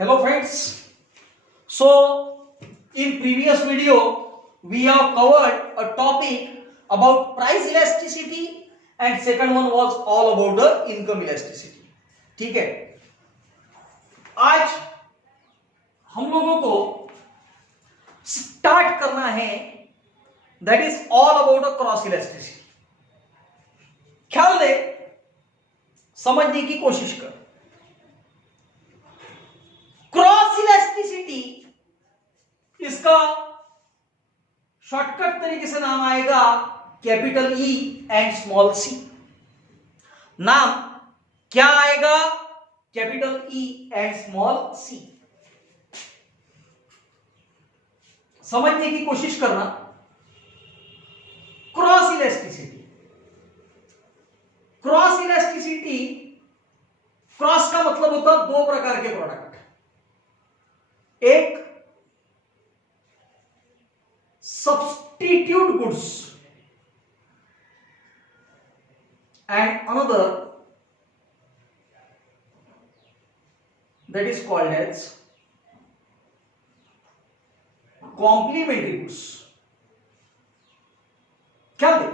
Hello friends. So in previous video we have covered a topic about price elasticity and second one was all about the income elasticity. ठीक है, आज हम लोगों को start करना है that is all about a cross elasticity. ख्याल दे, समझने की कोशिश कर. क्रॉस इलास्टिसिटी इसका शॉर्टकट तरीके से नाम आएगा capital E and small C. नाम क्या आएगा? Capital E and small C. समझने की कोशिश करना. Cross elasticity, cross elasticity, cross का मतलब होता है दो प्रकार के प्रोडक्ट. एक substitute goods and another that is called as complementary goods. क्या दे?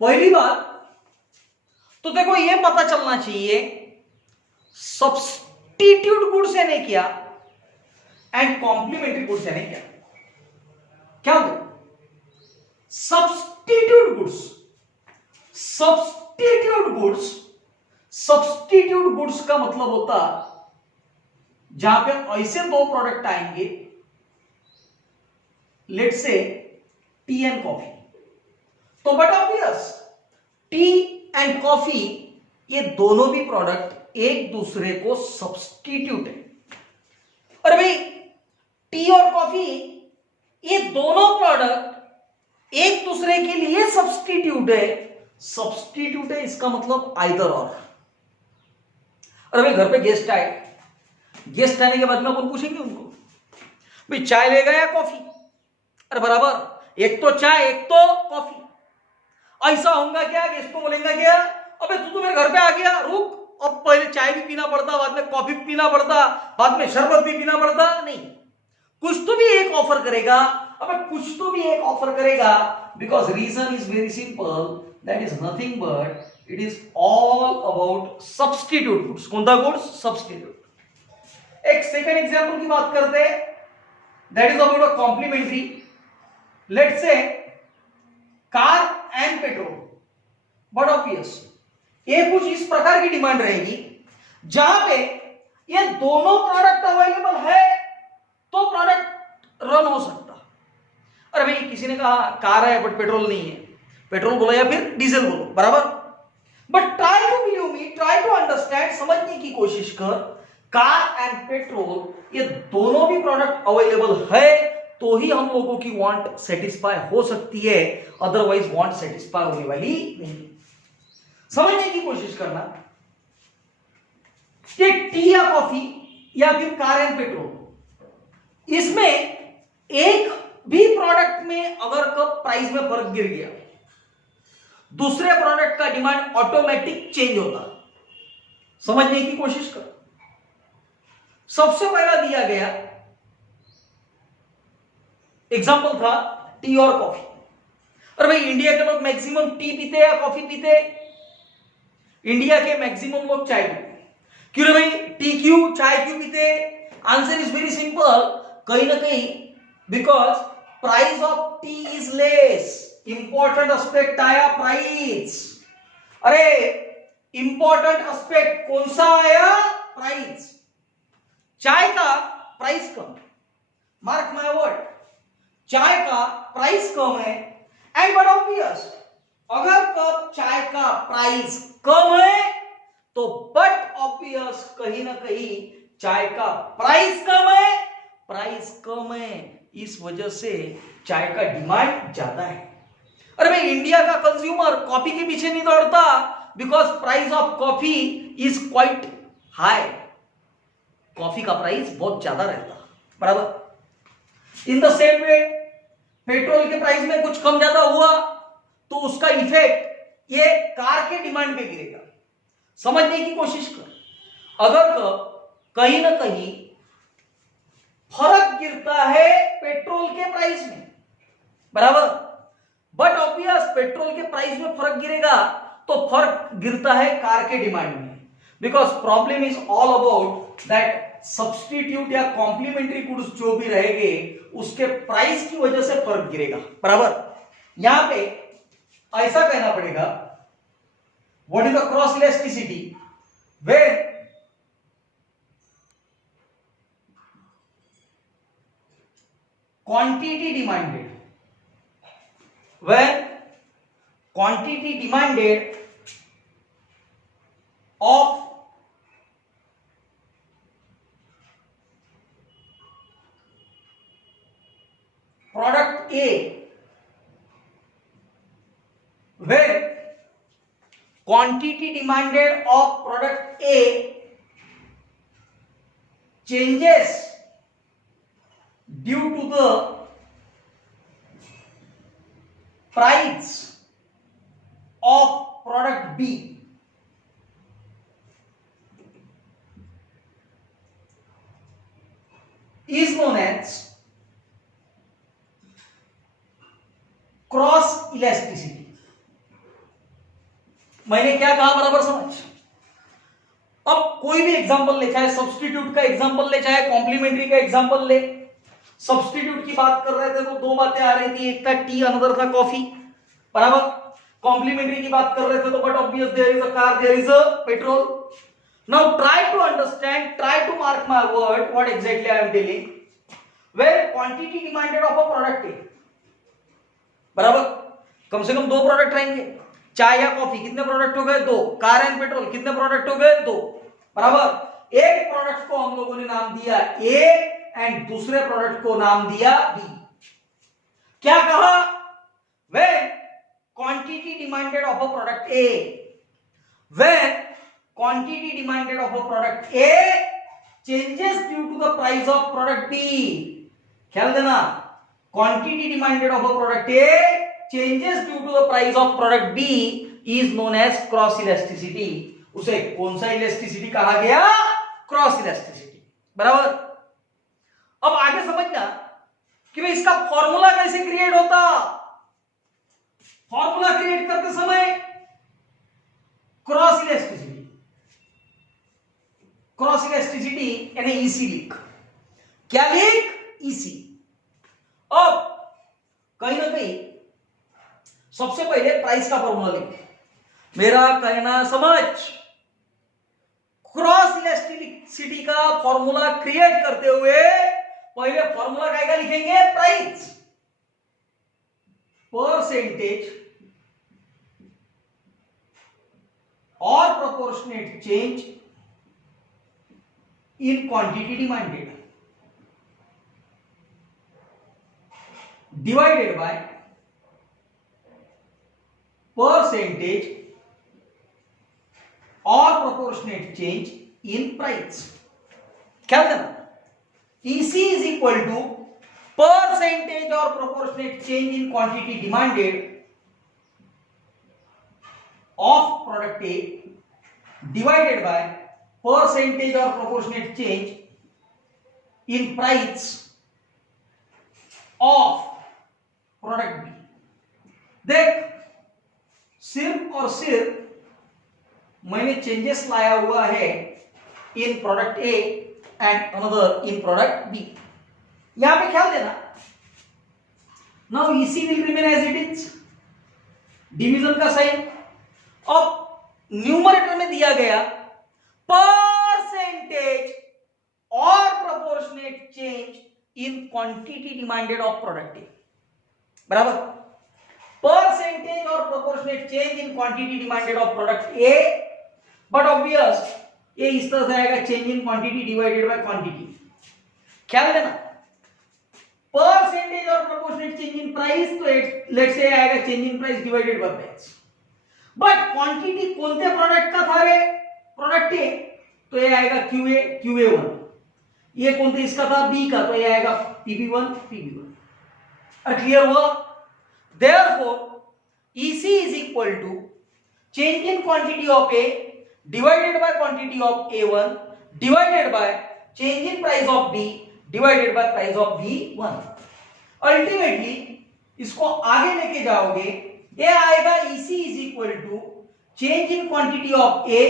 पहली बात तो देखो ये पता चलना चाहिए सब्स्टिट्यूट गुड्स यानी क्या एंड कॉम्प्लीमेंट्री गुड्स यानी क्या. क्या होगा substitute goods? Substitute goods, substitute goods का मतलब होता जहां पे ऐसे दो प्रोडक्ट आएंगे, let's say tea and coffee. तो but obvious tea and coffee ये दोनों भी प्रोडक्ट एक दूसरे को सब्स्टिट्यूट है. और भाई टी और कॉफी ये दोनों प्रोडक्ट एक दूसरे के लिए सब्स्टिट्यूट है. सब्स्टिट्यूट है इसका मतलब आइदर और. अरे भाई घर पे गेस्ट आए, गेस्ट आने के बाद में अपन पूछेंगे उनको भाई चाय लेगा या कॉफी? अरे बराबर, एक तो चाय एक तो कॉफी. ऐसा होगा क्या गेस्ट को बोलेंगे क्या अबे तू तो मेरे घर पे आ गया, रुक, अब पहले चाय भी पीना पड़ता, बाद में कॉफी पीना पड़ता, बाद में शरबत भी पीना पड़ता. नहीं, कुछ तो भी एक ऑफर करेगा. अबे कुछ तो भी एक ऑफर करेगा because reason is very simple, that is nothing but it is all about substitute goods. कौन सा गुड्स? सब्स्टिट्यूट. एक सेकंड एग्जांपल की बात करते हैं, that is about a complementary. Let's say car and petrol. But obvious ये कुछ इस प्रकार की डिमांड रहेगी जहां पे ये दोनों प्रोडक्ट अवेलेबल है तो प्रोडक्ट रन हो सकता. अरे भाई किसी ने कहा कार है बट पेट्रोल नहीं है, पेट्रोल बोलो या फिर डीजल बोलो, बराबर. But try to believe me, try to understand, समझने की कोशिश कर. कार एंड पेट्रोल ये दोनों भी प्रोडक्ट अवेलेबल है तो ही हम लोगों की वांट सेटिस्फाई हो सकती है, अदरवाइज वांट सेटिस्फाई होने वाली नहीं. समझने की कोशिश करना. टी या कॉफी या फिर कार एंड पेट्रोल, इसमें एक भी प्रोडक्ट में अगर कब प्राइस में फर्क गिर गया, दूसरे प्रोडक्ट का डिमांड ऑटोमेटिक चेंज होता. समझने की कोशिश कर. सबसे पहला दिया गया एग्जांपल था टी और कॉफी. अरे भाई इंडिया के लोग मैक्सिमम टी पीते या कॉफी पीते? इंडिया के मैक्सिमम लोग चाय पीते. क्यों रे भाई टी क्यों चाय क्यों पीते? आंसर इज वेरी सिंपल, कहीं ना कहीं because price of T is less. Important aspect आया प्राइस. अरे इंपॉर्टेंट एस्पेक्ट कौन सा आया? प्राइस. चाय का price come, mark my word, चाय का प्राइस कम है. एंड बट ऑब्वियस अगर कब चाय का प्राइस कम है तो बट ऑब्वियस कहीं ना कहीं चाय का प्राइस कम है. प्राइस कम है इस वजह से चाय का डिमांड ज्यादा है. अरे भाई इंडिया का कंज्यूमर कॉफी के पीछे नहीं दौड़ता because price of coffee is quite high. Coffee का प्राइस बहुत ज्यादा रहता, बराबर. In the same way petrol के प्राइस में कुछ कम ज्यादा हुआ तो उसका इफेक्ट ये कार के डिमांड पे गिरेगा। समझने की कोशिश कर। अगर कहीं ना कहीं फर्क गिरता है पेट्रोल के प्राइस में, बराबर, बट ऑब्वियस पेट्रोल के प्राइस में फर्क गिरेगा तो फर्क गिरता है कार के डिमांड में, because problem is all about that substitute या कॉम्प्लीमेंट्री गुड्स जो भी रहेंगे उसके प्राइस की वजह से फर्क गिरेगा, बराबर। यहां पे ऐसा कहना पड़ेगा, what is the cross elasticity where quantity demanded, when quantity demanded of product A, when quantity demanded of product A changes due to the price of product B, is known as cross elasticity. मैंने क्या कहा बराबर समझ। अब कोई भी example ले, चाहे सब्स्टिट्यूट का एग्जांपल ले, चाहे कॉम्प्लीमेंट्री का एग्जांपल ले। सब्स्टिट्यूट की बात कर रहे थे तो दो बातें आ रही थी, एक था टी, अनदर था कॉफी, बराबर। कॉम्प्लीमेंट्री की बात कर रहे थे तो but obvious there is a car, there is a petrol. Now try to understand, try to mark my word, what exactly I am telling. Where quantity demanded of a product ए, बराबर, कम से कम दो प्रोडक्ट रहेंगे, चाय या coffee, कितने product हो गए? दो। कार एंड पेट्रोल, कितने प्रोडक्ट हो गए? दो, बराबर। एक प्रोडक्ट को हम लोगों ने नाम दिया ए एंड दूसरे प्रोडक्ट को नाम दिया बी। क्या कहा? When quantity demanded of a product a, when quantity demanded of a product a changes due to the price of product b. ख्याल देना, quantity demanded of a product A changes due to the price of product B is known as cross elasticity। उसे कौन सा elasticity कहा गया? Cross elasticity, बराबर। अब आगे समझना कि भाई इसका फॉर्मूला कैसे क्रिएट होता। फॉर्मूला क्रिएट करते समय क्रॉस इलास्टिसिटी, क्रॉस इलास्टिसिटी यानी ईसी लिख। क्या लिख? ईसी। अब कहीं ना कहीं सबसे पहले प्राइस का फॉर्मूला लिख। मेरा कहना समझ, क्रॉस इलास्टिसिटी का फॉर्मूला क्रिएट करते हुए पहले फॉर्मूला क्या लिखेंगे? प्राइस, परसेंटेज और proportionate change in quantity demanded divided by percentage or proportionate change in price। क्या करना? EC is equal to percentage or proportionate change in quantity demanded of product A divided by percentage or proportionate change in price of product B. देख, सिर्फ और सिर्फ मैंने changes लाया हुआ है in product A and another in product B. यहां पे ख्याल देना, now EC will remain as it is, division का साइन। अब न्यूमरेटर में दिया गया परसेंटेज और proportionate change in quantity demanded of product ए, बराबर। परसेंटेज और proportionate change in quantity demanded of product A, but obvious ये इस तरह से आएगा, change in quantity divided by quantity. ख्याल देना, परसेंटेज और प्रोपोर्शनेट चेंज इन प्राइस, तो लेट्स से आएगा change in price divided by price. But quantity कोणत्या प्रोडक्ट का था रे? प्रोडक्ट ए, तो ये आएगा क्यूए, क्यूए1। ये कौन इसका था? बी का, तो ये आएगा पीबी1, पीबी1। क्लियर हुआ? Therefore EC is equal to change in quantity of A divided by quantity of A1 divided by change in price of B divided by price of B1. Ultimately इसको आगे लेके जाओगे, ये आएगा EC is equal to change in quantity of A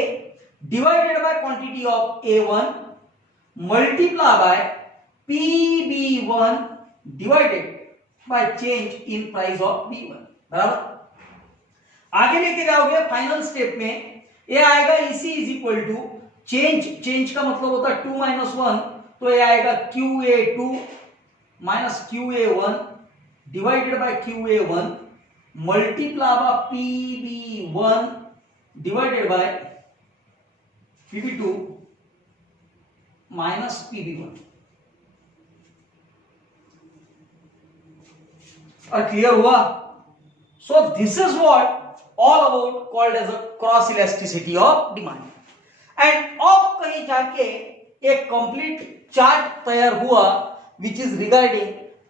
divided by quantity of A1 multiply by PB1 divided by change in price of B1. बराबर. आगे लेके जाओगे फाइनल स्टेप में, ये आएगा EC is equal to change का मतलब होता है 2 - 1, तो ये आएगा QA2 minus QA1 divided by QA1 multiply by PB1 divided by PB2 minus PB1. और क्लियर हुआ? So this is what all about called as a cross elasticity of demand. And अब कहीं जाके एक कंप्लीट चार्ट तैयार हुआ which is regarding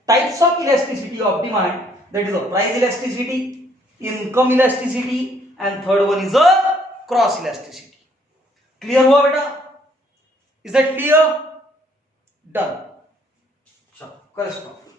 types of elasticity of demand, that is a price elasticity, income elasticity, and third one is a cross elasticity. Clear हुआ बेटा? Is that clear? Done. चलो, correspond.